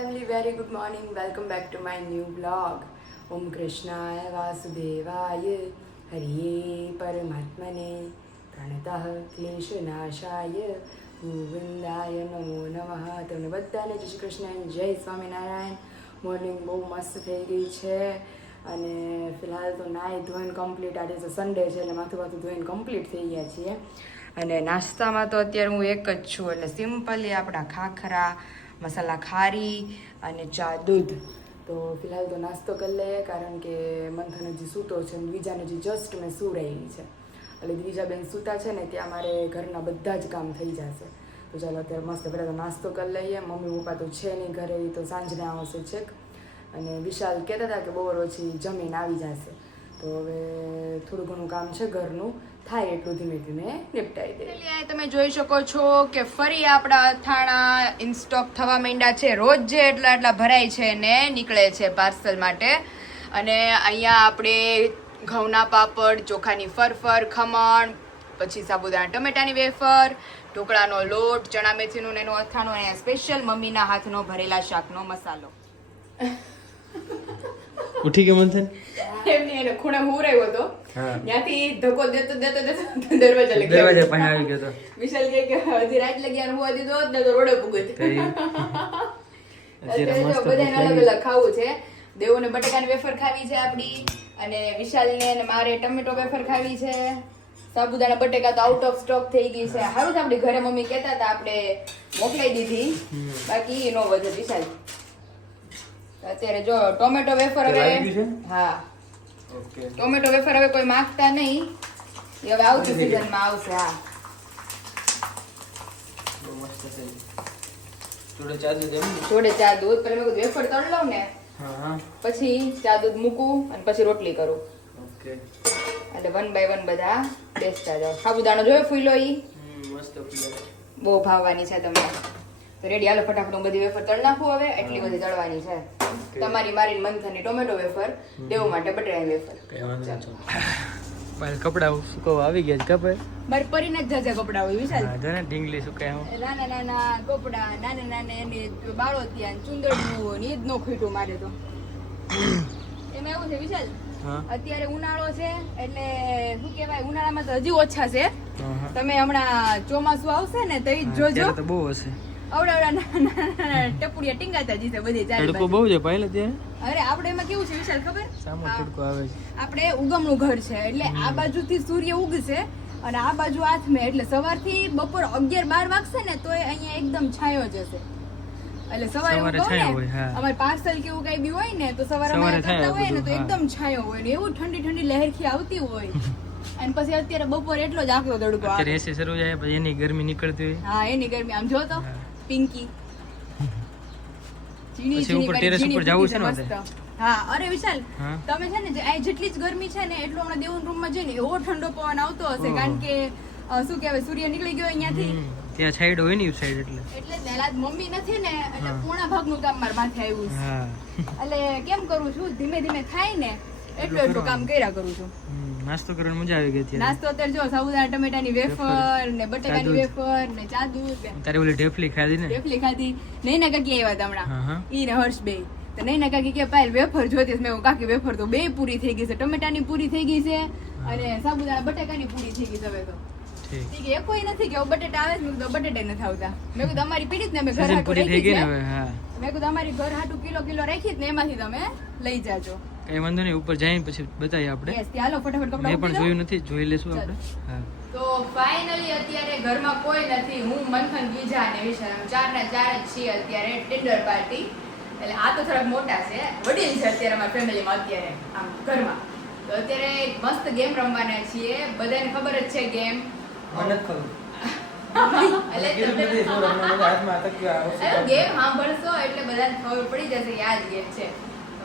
family, very good morning. Welcome back to my new vlog. Om Krishnaya Vasudevaya Hare Paramatmane Pranatah Kleshanashaya Govindaya Namo Namaha. તમને બધાને જય શ્રી કૃષ્ણ અને જય Swaminarayan. Morning બહુ મસ્ત થઈ ગઈ છે અને ફિલહાલ તો નાહી ધોઈને કમ્પ્લીટ. આજે તો સન્ડે છે એટલે માથું બાથું ધોઈને કમ્પ્લીટ થઈ ગયા છીએ. અને નાસ્તામાં તો અત્યારે હું એક જ છું એટલે સિમ્પલી આપણા ખાખરા મસાલા ખારી અને ચા દૂધ. તો ફિલહાલ તો નાસ્તો કરી લઈએ કારણ કે મંથન હજી સૂતો છે અને દ્વિજાને હજી જસ્ટ મેં સુવડાવી છે એટલે દ્વિજાબેન સૂતા છે ને ત્યાં મારે ઘરના બધા જ કામ થઈ જશે. તો ચાલો અત્યારે મસ્ત પહેલાં તો નાસ્તો કરી લઈએ. મમ્મી પપ્પા તો છે નહીં ઘરે, એ તો સાંજને આવશે છેક. અને વિશાલ કહેતા હતા કે બહુ ઓછી જમીન આવી જશે તો હવે થોડું ઘણું કામ છે ઘરનું, થાય એટલું ધીમે ધીમે નિપટાઈ દે. તમે જોઈ શકો છો કે ફરી આપણા અથાણા ઇનસ્ટોક થવા માંડ્યા છે. રોજ જે એટલા ભરાય છે ને નીકળે છે પાર્સલ માટે. અને અહીંયા આપણે ઘઉંના પાપડ, ચોખાની ફરફર, ખમણ, પછી સાબુદાણા ટમેટાની વેફર, ઢોકળાનો લોટ, ચણા મેથીનું એનું અથાણું, અહીંયા સ્પેશિયલ મમ્મીના હાથનો ભરેલા શાકનો મસાલો. ઉઠી ગયો મંથન એમની એને ખૂણે હુરાયો હતો, ત્યાંથી ધક્કો દેતો દરવાજા પાસે આવી ગયો તો વિશાલ કે હજી રાત લગી હુવા દીધો ને તો રોડે પૂગત. બધાને અલગ અલગ ખાવું છે. દેવોને બટાકાની વેફર ખાવી છે આપડી, અને વિશાલને અને મારે ટમેટો વેફર ખાવી છે. સાબુદાણા બટેકા તો આઉટ ઓફ સ્ટોક થઈ ગઈ છે. સારું છે આપડી ઘરે મમ્મી કહેતા હતા આપણે મોકલાઈ દીધી, બાકી નો વધે. વિશાલ અત્યારે જો ટોમેટો વેફર હવે, હા ટોમેટો વેફર હવે કોઈ માંગતા નહીં, એ હવે આવતી સીઝનમાં આવશે. હા જોડે ચા દૂધ. પહેલા મેં વેફર તળ લઉં ને પછી ચા દૂધ મૂકું અને પછી રોટલી કરું એટલે 1 by 1 બધા બેસતા જાવ. સાબુદાણો જોયો ફૂલો, ઈ બહુ ભાવવાની છે તમને. તો રેડી, હાલો ફટાફટ હું બધી વેફર તળ નાખું. હવે એટલી બધી તળવાની છે. તમારી મારી મંથનની ટોમેટો વેફર, દેવ માટે બટેટાની વેફર. કપડા સુકવવા આવી ગયા છે. કપે મારી પરીને જ જાજા કપડા હોય વિશાલ. જો ને ઢીંગલી સુકાય હું નાના નાના કપડા, નાને નાને એની બાળો ત્યાં ચુંદડનું ને ઈ જ નો ખૂટ્યું મારે તો. એમાં એવું છે વિશાલ, અત્યારે ઉનાળો છે એટલે શું કહેવાય, ઉનાળામાં તો હજી ઓછા છે. તમે હમણાં ચોમાસું આવશે ને તો ઈ જોજો, તો બહુ હશે. અવડા ટપુડિયા ટીંગાતા જશે બધી ચારે તડકો બહુ છે પહેલા ત્યાં. અરે આપણે એમાં કેવું છે વિશાલ ખબર, સામો તડકો આવે છે. આપણે ઉગમનું ઘર છે એટલે આ બાજુથી સૂર્ય ઉગશે અને આ બાજુ આથમે, એટલે સવારથી બપોર 11-12 વાગશે ને તો અહીંયા એકદમ છાંયો જશે. એટલે સવારે હું કહું ને અમારે પાર્સલ કેવું કઈ બી હોય ને તો સવારે અમારે કરતા હોય ને તો એકદમ છાંયો હોય ને એવું ઠંડી ઠંડી લહેરખી આવતી હોય. અને પછી અત્યારે બપોરે એટલો જ આકરો તડકો આવે. અત્યારે એસી શરૂ જાય પછી એની ગરમી નીકળતી હોય. હા એની ગરમી આમ જો તો પિંકી પછી ઉપર ટેરેસ ઉપર જવું છે ને. હા અરે વિશાલ તમે છે ને આ જેટલી જ ગરમી છે ને એટલો હમણાં દેવન રૂમ માં જઈને એવો ઠંડો પવન આવતો હશે કારણ કે શું કહેવાય સૂર્ય નીકળી ગયો અહીંયાથી. ત્યાં સાઈડ હોય ને એ સાઈડ એટલે પહેલા મમ્મી નથી ને એટલે પૂર્ણા ભાગનું કામ મારા માથે આવ્યું છે. એટલે કેમ કરું છું, ધીમે ધીમે થાય ને એટલું કામ કર્યા કરું છું. નાસ્તો કરવાની મજા આવી ગઈ. નાસ્તો અત્યારે જો સાબુદાણા ટમેટાની વેફર ને બટાકાની વેફર ને ચા દૂધ. તારે ઓલી ઢેફલી ખાધી ને? ઢેફલી ખાધી. નહીં ના કાકી આવ્યા હતા હમણાં, ઈ ને હર્ષ બે. તો નહીં ના કાકી કે પાયલ વેફર જોતી. મેં કાકી વેફર તો બે પૂરી થઈ ગઈ છે, ટમેટાની પૂરી થઈ ગઈ છે અને સાબુદાણા બટાકાની પૂરી થઈ ગઈ છે. હવે તો ઠીક એ કોઈ નથી કે બટેટા આવે છે, મેં કીધું બટેટા નથી આવતા. મેં કીધું અમારી પીડી જ ને અમે ઘર હાટું રાખી છે. મેં કીધું અમારી ઘર હાટું કિલો રાખી જ ને એમાંથી તમે લઈ જાજો. કઈ વાંધો નહીં, ઉપર જઈને પછી બતાવીએ આપણે. ચાલો ફટાફટ કપડાં મેં પણ જોયું નથી, જોઈ લેશું આપણે. તો ફાઇનલી અત્યારે ઘરમાં કોઈ નથી, હું મંથન બીજા અને વિશાલ 4 ના 4 જ છીએ અત્યારે. ડિનર પાર્ટી એટલે આ તો થોડાક મોટા છે, વડીલ છે અત્યારે અમારા ફેમિલીમાં અત્યારે આમ ઘરમાં. તો અત્યારે મસ્ત ગેમ રમવાના છીએ. બધાને ખબર જ છે ગેમ. ગેમ સાંભળશો એટલે બધાને ખબર પડી જશે કે આ જ ગેમ છે.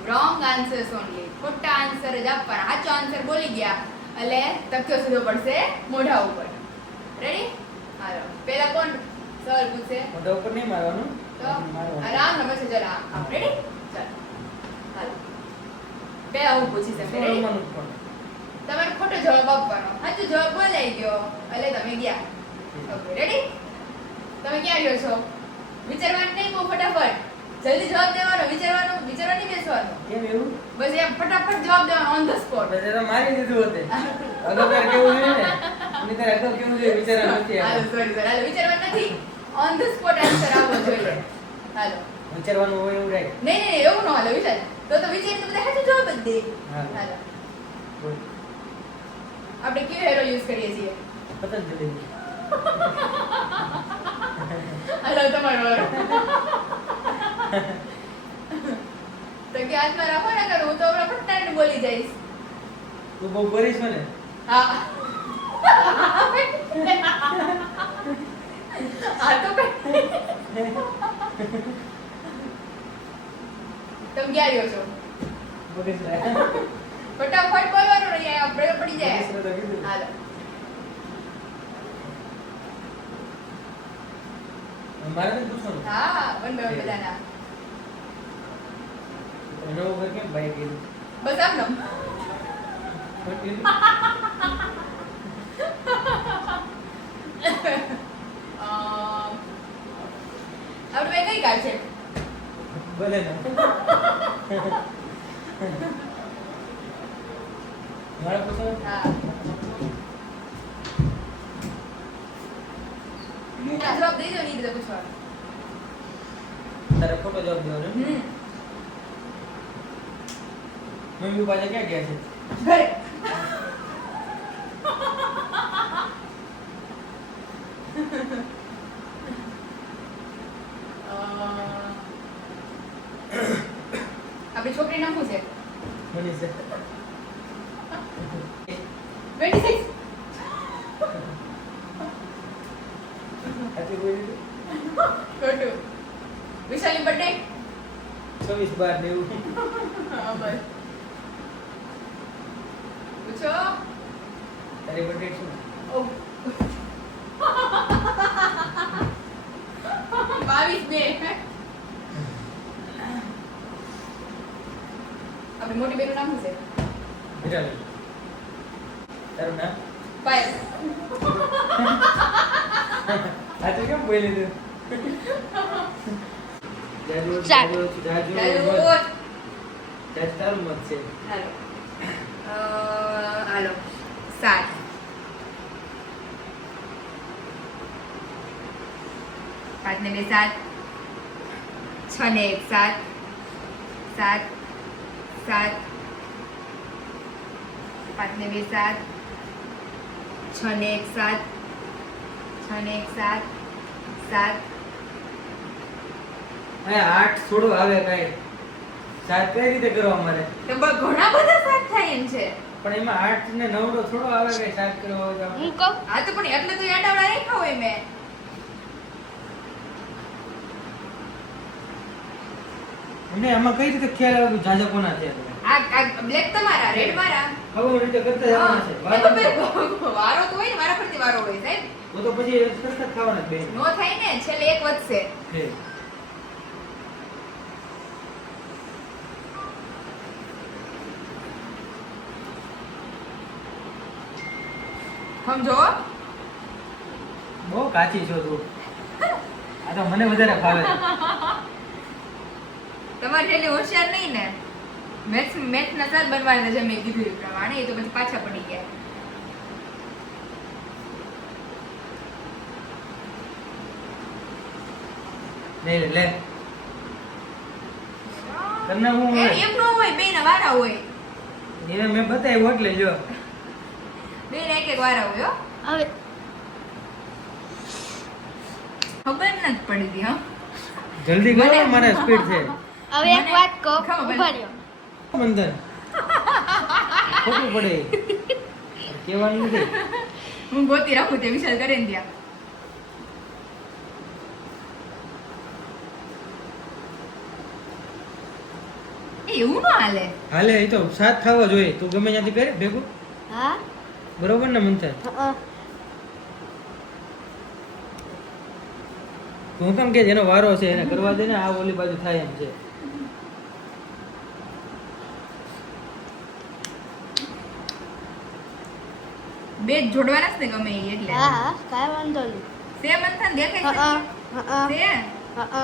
રોંગ આન્સર્સ ઓનલી, ખોટા આન્સર જ આપવાના. સાચો આન્સર બોલી ગયા એટલે તકિયો સીધો પડશે મોઢા ઉપર. રેડી? હાલો પહેલા કોણ સવાલ પૂછે? મોઢા ઉપર નહીં મારવાનું તો આરામ ને પછી જરા આમ. રેડી? ચાલો હાલો પહેલા હું પૂછી શકું. રેડી? તમારે ખોટો જવાબ આપવાનો, સાચો જવાબ બોલાઈ ગયો એટલે તમે ગયા. Okay ready? તમે ક્યાં રહ્યો છો? વિચારવાનું નહીં, બહુ ફટાફટ જલ્દી જવાબ દેવાનો, વિચારવા નહીં બેસવાનું. કેમ એવું? બસ એમ ફટાફટ જવાબ દેવાનો ઓન ધ સ્પોટ. બસ એ તો મારી દીધું હોતે. અગાઉ તારે કેવું જોઈએ ને? અને તારે અગાઉ કેવું જોઈએ વિચારવા નથી હાલો આવ્યું. સોરી સર, હાલો વિચારવા નથી. ઓન ધ સ્પોટ આન્સર આવવો જોઈએ. હાલો. વિચારવાનું હોય એવું રાખ. નહીં એવું ન હાલો વિચાર. તો વિચારી તો બધા સાચો જવાબ જ દે. હા. હાલો. બોલ. આપણે કયો હેરો યુઝ કરીએ છીએ? પતંજલિ. હાલો તમારો વારો. તો કે હાથમાં રાખો ને કરું હું તો હમણાં ફટાફટ બોલી જઈશ. તું બહુ કરીશ ને? હા. આ તો કઈ તમે ક્યાં રહ્યો છો? બગસ રાખ. ફટાફટ બોલવાનું નહીં આપણે પડી જાય. બગસ રાખ કીધું. હાલો. મારે તો પૂછવાનું. હા વન બાય વન બધાના. એનો ઉપર કેમ બાઈક કીધું? બસ આમ નમ. શું કીધું? આપણે કઈ કાર છે? ભલે ને. મારે પૂછવાનું? હા. આ જવાબ દઈ દો નહીં તો પૂછવાનું. તારે ખોટો જવાબ દેવાનો. મમ્મી પાછા ક્યાં ગયા છે? ઘરે. આપણી છોકરી નામ શું છે? મનીષા. 26. સાચું બોલી દીધું? ખોટું. વિશાલની બર્થડે? 26/12/90. હા બસ. પૂછો. તારી birthday શું? ઓ. 22/2. આપણી મોટી બેનનું નામ શું છે? વિરાલી. તારું નામ? પાયલ. સાચું કેમ બોલી દીધું? જાજુ ચાલ. જાજુ હાલો. જાજુ તારું મત છે. હાલો. હાલો. 7. 5 ને 2 7. 6 ને 1 7. 7 7. 5 ને 2 7. 6 ને 1 7. 6 ને 1 7. 7. હવે 8 થોડું આવે કઈ. 7 કઈ રીતે કરવા મારે? તો ઘણા બધા 7 થાય એમ છે. પણ એમાં 8 ને 9 તો થોડો આવે કઈ 7 કરવા હોય તો આપણે. હું કહું આ તો પણ એટલે તો યાડાવડા રાખ્યા હોય મેં. અમને આમાં કઈ રીતે ખ્યાલ આવે કે જાજા કોના છે? આ બ્લેક તમારા રેડ મારા. હવે હું રીતે કરતા જવાના છે. એ તો ભાઈ વારો તો હોય ને વારા ફરતી વારો હોય સાહેબ. તો પછી સરખા જ ખાવાના બે. નો થાય ને છેલ્લે એક વધશે. સમજો. બહુ કાચી છો તું. આ તો મને વધારે ફાવે. તમારે એટલે હોશિયાર નહીં ને. મેથ્સ ના સર બનવાના છે મેં કીધું એ પ્રમાણે. એ તો પછી પાછા પડી ગયા. લે લે. તમને હું હોય? એમ નો હોય બે ના વારા હોય. એને મેં બતાવ્યું એટલે જો. બે ના એક વારા હોય હો. હવે ખબર નથી પડી હતી હા. જલ્દી કરો મારે સ્પીડ છે. હવે એક વાત કહું, ખબર. ઉભા રહ્યો. બંધન ખોટું પડે કહેવાનું નથી. હું ગોતી રાખું તે વિશાલ કરે ને ત્યાં. એવું ન હાલે. હાલે એ તો સાથ ખાવા જોઈએ. તું ગમે ત્યાંથી કરે ભેગું હા બરોબર ને મંથન? તું કેમ કે જેનો વારો છે એને કરવા દે ને. આ ઓલી બાજુ થાય એમ છે. બે જ જોડવાના જ ને ગમે ઈ એટલે. હા હા કાંઈ વાંધો નહીં. સે મંથન દેખાય હા છે હા છે.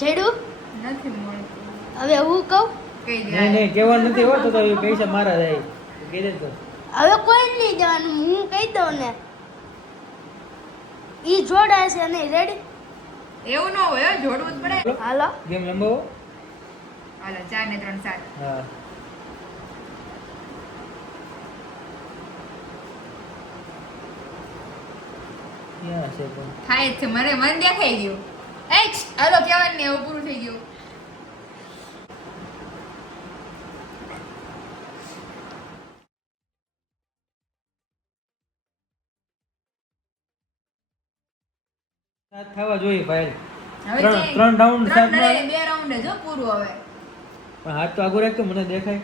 છેડું નથી મળતું. હવે હું કહું કહી દે. નહીં નહીં કહેવાનું નથી હોતું તો એ પૈસા મારા જાય કહી દે તો હવે કોઈ નહીં જવાનું હું કહી દઉં ને ઈ જોડાશે નહીં રેડી એવું ન હોય હો, જોડવું જ પડે. હાલો ગેમ લંબાવો હાલો 4 ને 3 7. હા ક્યાં છે પણ થાય જ છે મને દેખાઈ ગયું. હાલો કહેવાનું ને એવું પૂરું થઈ ગયું. સાત થવા જોઈએ ફાઇલ હવે ત્રણ રાઉન્ડ સાત ત્રણ નહીં, 2 રાઉન્ડ જ હો પૂરું હવે. પણ હાથ તો આગળ રાખતો મને દેખાય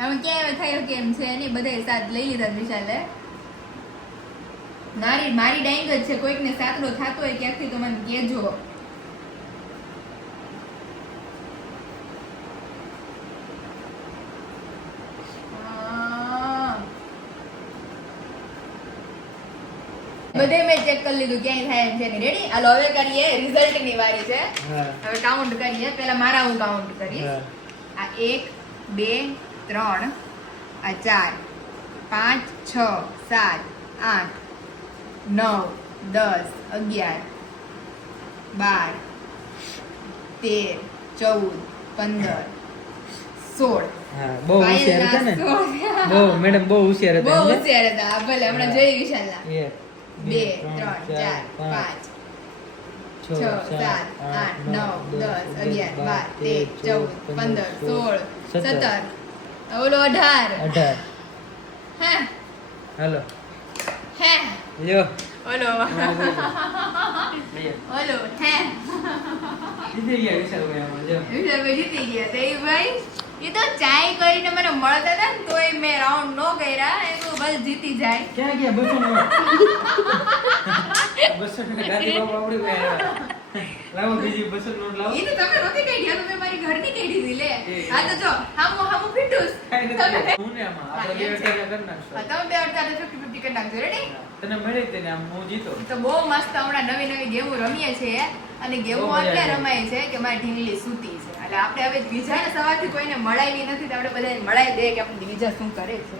હવે ક્યાં થયો કેમ છે નહીં બધાય સાથ લઈ લીધા વિશાલે. મારી ડાઈંગ જ છે, કોઈકને સાતડો થતો હોય ક્યાંકથી તો મને કહેજો. બધે મેં ચેક કરી લીધું ક્યાંય થાય એમ છે નહીં. રેડી? હાલો હવે કરીએ રિઝલ્ટ ની વારી છે. હા હવે કાઉન્ટ કરીએ. પહેલા મારા હું કાઉન્ટ કરીશ. હા આ 1 2 3 આ 4 5 6 7 8 9 10 11 12 13 14 15 16 હા બહુ હોશિયાર હતા ને બહુ મેડમ બહુ હોશિયાર બહુ હતા એમને? હોશિયાર હતા. આ ભલે હમણાં જોઈ વિશાલના. એક 2 3 4 5 6 7 8 9 10 11 12 13 14 15 16 17 ઓલો 18 18 હે હાલો હે લ્યો ઓલો ઓલો હે જીતી ગયા વિશાલભાઈ આમાં લ્યો વિશાલભાઈ જીતી ગયા. તો એ ભાઈ એ તો ચાય કરીને મને મળતા હતા ને તોય મેં રાઉન્ડ નો કર્યા. એ તો બસ જીતી જાય. ક્યાં ગયા બસો નો બસો નો ગાડી બાબુ આપડી ગયા લાવો બીજી બસો નોટ લાવો એ તો તમે નહોતી કાઢી. આ તો મેં મારી ઘરની કાઢી હતી લે. એ. આ તો જો હામું ફિટુસ. કાંઈ નથી હું ને આમાં આપણે બે અડધા કરી નાખશું હા, તમે બે અડધા 50-50 કરી નાખજો. રેડી? તને મળી જ તેને આમ હું જીતો તો બહુ મસ્ત હમણાં નવી નવી ગેમો રમીએ છીએ અને ગેમો બહુ મજા એટલે આવી. રમાય છે કે મારી ઢીંગલી સૂતી છે. એટલે આપણે હવે બીજાને સવારથી કોઈને મળાયેલી નથી તો આપણે બધાને મળાઈ દઈએ કે આપણે બીજા શું કરે છે.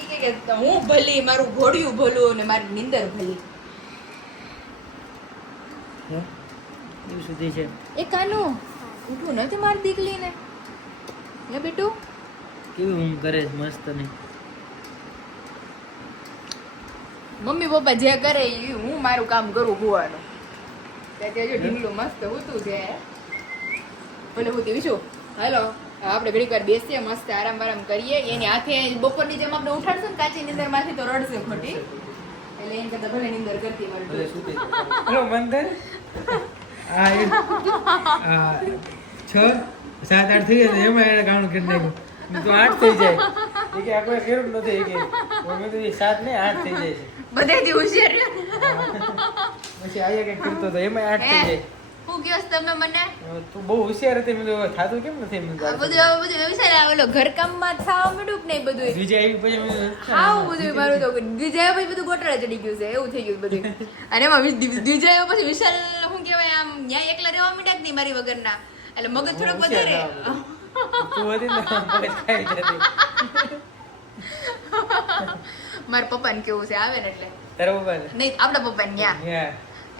ઈ કે હું ભલી મારું ઘોડિયું ભલું અને મારી નીંદર ભલી. હે એવું સુધી છે એ કાનુ ઉઠું નથી મારી દીકલીને હે બેટું. કેવું ઊંઘ કરે છે મસ્ત ને મમ્મી પપ્પા જે કરે એ હું મારું કામ કરું હોવાનું. ત્યાં જો ઢીંગલું મસ્ત હોતું છે. ભલે હું તેવી છું. હાલો આપણે ઘડીક વાર બેસીએ મસ્ત આરામ આરામ કરીએ. એની હાથે બપોરની જેમ આપણે ઉઠાડશું ને કાચી નીંદર માંથી તો રડશે ખોટી. એટલે એમ કરતા ભલે નીંદર કરતી મારી ભલે ડોસી. સૂતી હેલો મંદર આ 6 7 8 થઈ જાય એમાં એને કાણું કરી નાખ્યું તો 8 થઈ જાય એ કે આ કોઈ કર્યું જ નથી એ કે મેં તો 7 ને 8 થઈ જાય છે બધેથી હોશિયાર રહ્યો. પછી આયા કઈ કરતો તો એમાં 8 થઈ જાય હું કયો છો તમે મને તું બહુ હોશિયાર હતી મેં તો થાતું કેમ નથી મેં આ બધું વિચાર ઓલો ઘરકામમાં થાવા મળ્યું કે નહીં બધું બીજા આવી પછી મેં હાવ બધું મારું તો બીજા પછી બધું ગોટાળા ચડી ગયું છે એવું થઈ ગયું બધું. અને એમાં બીજા પછી વિશાલ શું કહેવાય આમ ન્યાય એકલા રહેવા માંડ્યા જ નહીં મારી વગરના. એટલે મગજ થોડોક વધારે તું હતી ને મગજ ખાઈ જતી મારા પપ્પાને કેવું છે આવે ને એટલે તારા પપ્પાને નહીં આપણા પપ્પાને ન્યા યા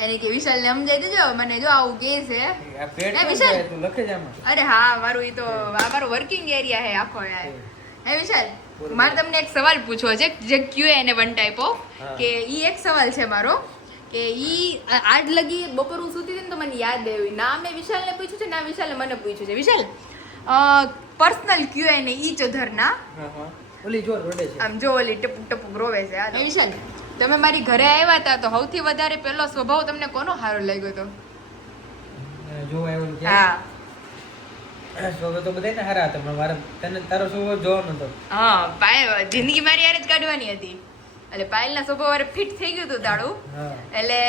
એને કે વિશાલને સમજાઈ દેજો મને જો આવું કે છે. આ પેટ હે કેમ વિશાલ? જાય? તું લખે જ આમાં અરે હા મારું ઈ તો આ મારો વર્કિંગ એરિયા હે આખો યાર. હે વિશાલ મારે તમને એક સવાલ પૂછવો છે જે QA ને વન ટાઈપ ઓફ હા. કે ઈ એક સવાલ છે મારો કે ઈ આજ લગી બપોર હું સૂતી હતી ને તો મને યાદ આવ્યું ના મેં વિશાલને પૂછ્યું છે ના વિશાલે મને પૂછ્યું છે. વિશાલ પર્સનલ QA ને ઈચ અધરના હા હા ઓલી જોર રોડે છે આમ જો ઓલી ટપુક ટપુક રોવે છે. હે વિશાલ તમે મારી ઘરે આવ્યા હતા તો સૌથી વધારે પહેલો સ્વભાવ તમને કોનો સારો લાગ્યો હતો? જોવા એવું કે હા સ્વભાવ તો બધાને હારા હતા પણ મારે તને તારો સ્વભાવ જોવાનો હતો હા પાયલ જિંદગી મારી યાર જ કાઢવાની હતી એટલે પાયલના સ્વભાવ વારે ફિટ થઈ ગયું હતું તાળું હા એટલે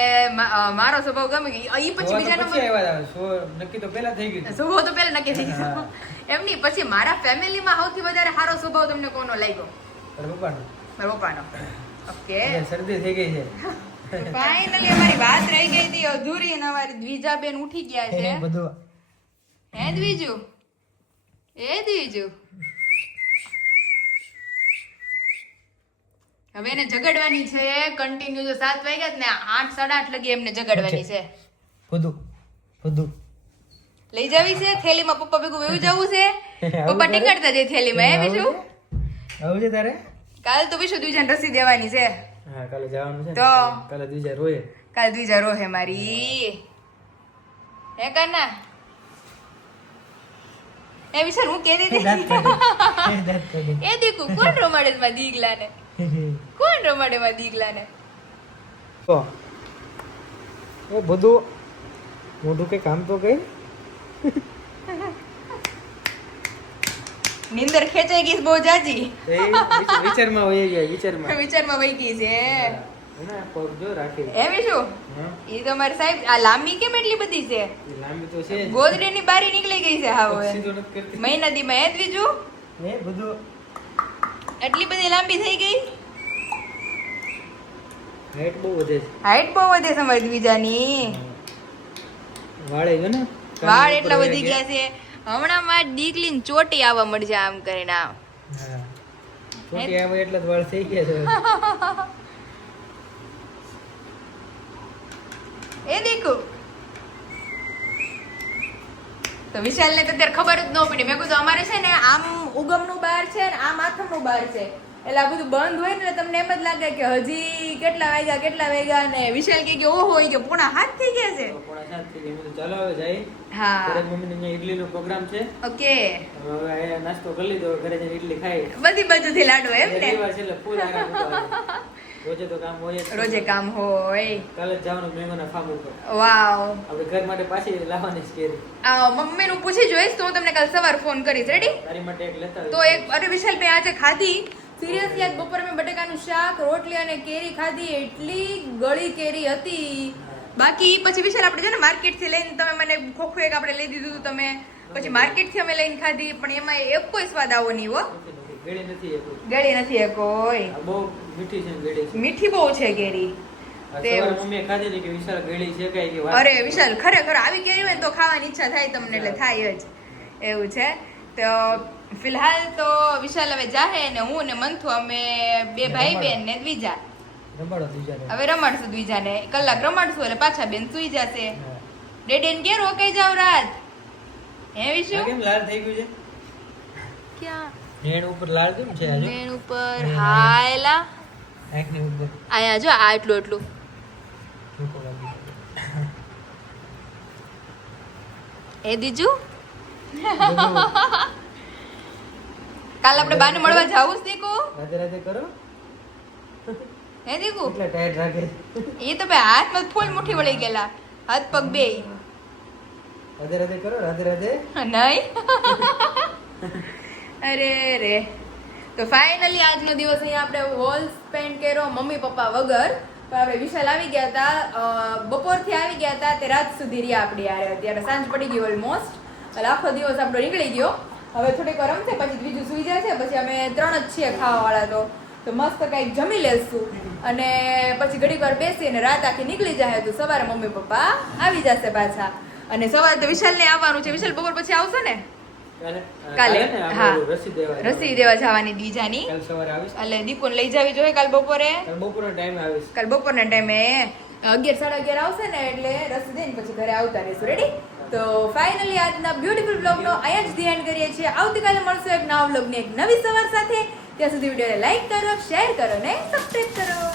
મારો સ્વભાવ ગમે ગયો ઈ પછી જોવા તો બીજાનો પછી આવ્યા હતા. નક્કી તો પહેલા થઈ ગયું હતું. સ્વભાવ તો પહેલા નક્કી થઈ ગયો હા. એમ નહીં પછી મારા ફેમિલીમાં સૌથી વધારે સારો સ્વભાવ તમને કોનો લાગ્યો? તારા પપ્પાનો મારા પપ્પાનો. ઓકે એને શરદી થઈ ગઈ છે ફાઇનલી અમારી વાત રહી ગઈ હતી અધૂરી ને અમારી દ્વિજાબેન ઉઠી ગયા છે બધું હે દ્વિજુ હવે એને જગાડવાની છે કન્ટિન્યુ જો 7 વાગ્યા ને 8 8:30 લગી એમને જગાડવાની છે બધું લઈ જાવી છે થેલીમાં પપ્પા ભેગું વેવું જવું છે પપ્પા ટીકડતા જાય થેલીમાં હે વિશુ આવું છે તારે કાલ તો વિશુ દ્વિજાને રસી દેવાની છે હા કાલે જવાનું છે તો કાલે બીજા રોય કાલ દ્વિજા રોહે મારી હે કાના એ વિશાલ હું કે દે એ દીકુ કોણ રમાડે માં દીકલાને કોણ રમાડે માં દીકલાને એ બધું મોઢું કે કામ તો કઈ નીંદર ખેંચાઈ ગઈ છે બહુ જાજી વિચારમાં વહી ગયા વિચારમાં વહી ગઈ છે એના પગ જો રાખી એ વિશુ એ તો મારી સાહેબ આ લાંબી કેમ એટલી બધી છે લાંબી તો છે ગોદડી ની બારી નીકળી ગઈ છે હા હવે સીધું નથી કરતી મહિના દી માં બીજું એ બધું એટલી બધી લાંબી થઈ ગઈ હાઈટ બહુ વધે છે હાઈટ બહુ વધે છે અમારી દ્વિજાની વાળે જો ને વાળ એટલા વધી ગયા છે હમણાં મારી દીકલી ને ચોટી આવવા મળશે આમ કરીને આમ હા છોટી આવે એટલે જ વાળ થઈ ગયા છે એ દીકુ તો વિશાલ ને તો અત્યારે ખબર જ ન પડી મેં કીધું અમારે છે ને આમ ઉગમનું બાર છે ને આમ આથમનું બાર છે એટલે આ બધું બંધ હોય ને તમને એમ જ લાગે કે હજી કેટલા વાગ્યા ને વિશાલ કે ઓહો હોય કે 6:30 થઈ ગયા છે પોણા 7 થઈ ગયા. મેં કીધું ચાલો હવે જાય હા ઘરે મમ્મીને અહીંયા ઈડલીનો પ્રોગ્રામ છે ઓકે હવે અહીંયા નાસ્તો કરી લીધો ઘરે જઈને ઈડલી ખાઈ બધી બાજુથી લાડુ એમ ને રવિવાર છે એટલે ફૂલ આરામ કરવાનો. રોજે તો કામ હોય જ. રોજે કામ હોય કાલે જ જવાનું મેંગોના ફાર્મ ઉપર વાવ આપણે ઘર માટે પાછી લાવવાની છે કેરી મમ્મીનું પૂછી જોઈશ તો હું તમને કાલ સવાર ફોન કરીશ રેડી તારી માટે એક લેતા તો એક અરે વિશાલ ભાઈ આજે ખાધી સિરિયસલી આજ બપોરે મેં બટેકાનું શાક રોટલી અને કેરી ખાધી એટલી ગળી કેરી હતી બાકી પછી વિશાલ આપણે છે ને માર્કેટ થી લઈને તમે મને ખોખું એક આપણે લઈ દીધું હતું તમે પછી માર્કેટ થી અમે લઈને ખાધી પણ એમાં એક કોઈ સ્વાદ આવો નહીં હો ગળી નથી એ કોઈ. ગળી નથી એ કોઈ આ બહુ મીઠી છે ને ગળી છે મીઠી બહુ છે કેરી આ સવારે મમ્મીએ ખાધી હતી કે વિશાળ ગળી છે કાંઈ કે વાત અરે વિશાલ ખરેખર આવી કેરી હોય ને તો ખાવાની ઈચ્છા થાય તમને એટલે થાય જ એવું છે તો ફિલહાલ તો વિશાલ હવે જાહે ને હું ને મંથુ અમે બે ભાઈ બેન ને દ્વિજા રંબાડો બીજાને. હવે રમાડશું દ્વિજાને કલાક રમાડશું એટલે પાછા બેન સુઈ જશે ડેડેન કે રોકાઈ જાવ રાત હે વિશુ આ કેમ લાલ થઈ ગયું છે ક્યાં નેણ ઉપર લાલ કેમ છે આજે બેન ઉપર હાયલા આંખની ઉપર આયા જો આ એટલું એટલું ધોકો લાગી એ દીજુ કાલ આપણે બાને મળવા જાવું જ દીકુ રાધે રાધે કરો હે દીકુ એટલા ટાઈટ રાખે એ તો ભાઈ હાથમાં ફૂલ મુઠ્ઠી વળી ગયેલા હાથ પગ બે રાધે રાધે કરો રાધે રાધે નહીં અરે રે તો ફાઇનલી આજનો દિવસ અહીંયા આપણે હોલ સ્પેન્ડ કર્યો મમ્મી પપ્પા વગર પણ આપણે વિશાલ આવી ગયા હતા બપોરથી આવી ગયા હતા તે રાત સુધી રહ્યા આપણી યારે અત્યારે સાંજ પડી ગઈ ઓલમોસ્ટ એટલે આખો દિવસ આપણો નીકળી ગયો હવે થોડીક વાર રમશે પછી બીજું સુઈ જશે પછી અમે 3 જ છીએ ખાવાવાળા તો મસ્ત કંઈક જમી લેશું અને પછી ઘડીક વાર બેસીને રાત આખી નીકળી જાય તો સવારે મમ્મી પપ્પા આવી જશે પાછા અને સવારે તો વિશાલને આવવાનું છે વિશાલ બપોર પછી આવશો ને કાલે ને હા આપણે રસી દેવા જવાની બીજાની કાલ સવારે આવીશ એટલે દીપોને લઈ જાવી જોઈએ કાલ બપોરે કાલ બપોરના ટાઈમે આવીશ કાલ બપોરના ટાઈમે 11 11:30 આવશે ને એટલે રસી દઈને પછી ઘરે આવતા રહેશું રેડી તો ફાઇનલી આજના બ્યુટીફુલ બ્લોગનો અહીંયા જ ધ્યાન કરીએ છીએ આવતીકાલે મળશું એક નવા બ્લોગની એક નવી સવાર સાથે ત્યાં સુધી વિડીયોને લાઈક કરો શેર કરો ને સબસ્ક્રાઇબ કરો